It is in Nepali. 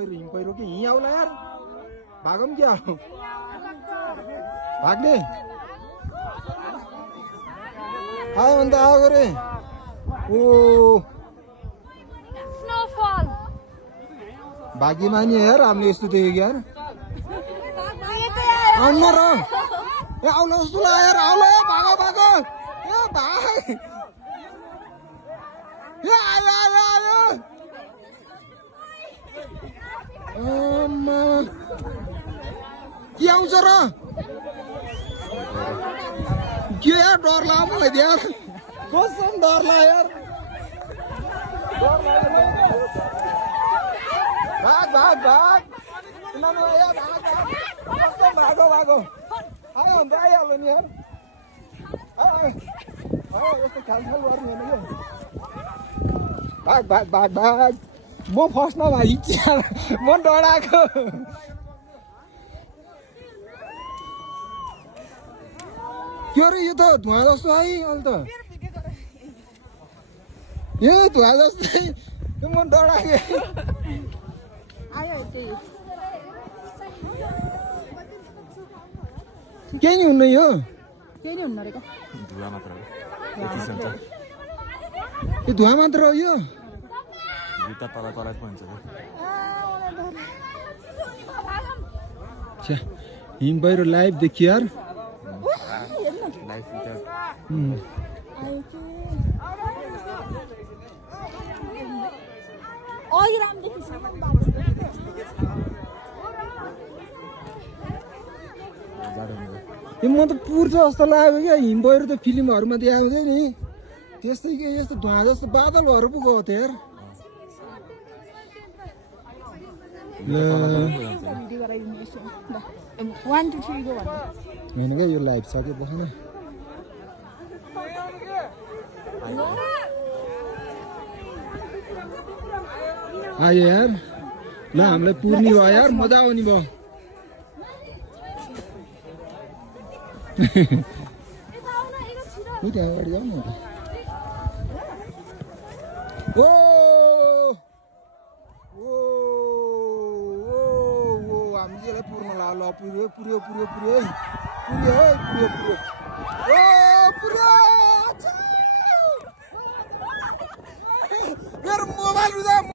हिम पहिरो कि यहीँ आउला यार भागौँ क्या भाग्ने आयो अन्त आएको रे ओ स्नोफल भाग्यमानी यार हामीले यस्तो देखेको यार आउनु र ए आउला जस्तो लाग्यो यार आउला भागो भागो ए भाग ए आयो आयो आयो के आउँछ र के यार डर लाग्यो मलाई यार कसम डर लाग्यो यार भाग भाग भाग भागो भागो आयो अन्त आइहाल्यो नि यार यस्तो खालखाल गर्ने होइन भाग भाग भाग भाग म फर्स्टमा भाइ म डराएको के अरे यो त धुवा जस्तो है अहिले त यो धुवा जस्तै म डराएको केही नि हुन्न यो केही नि हुन्न रहेको धुवा मात्र हो यो धुवा मात्र हो यो जुत्ता तल कराइ पनि हुन्छ हिम पहिरो लाइभ देखियो यार लाइफ यो म त पुर्छ जस्तो लाग्यो क्या हिम पहिरो त फिल्महरूमा देखाउँथ्यो नि त्यस्तै के यस्तो धुवा जस्तो बादलहरू पो गएको थियो यार होइन क्या यो लाइभ सक्यो बसेन आयो यार ल हामीलाई पुर्नी भयो यार मजा आउने भयो त्यहाँ अगाडि जाऊ न ओ हामी यसलाई पुर्न ल पुर्यो पुर्यो पुर्यो पुर्यो पुर्यो पुर्यो पुर्यो ओ पुर्यो मेरो मोबाइल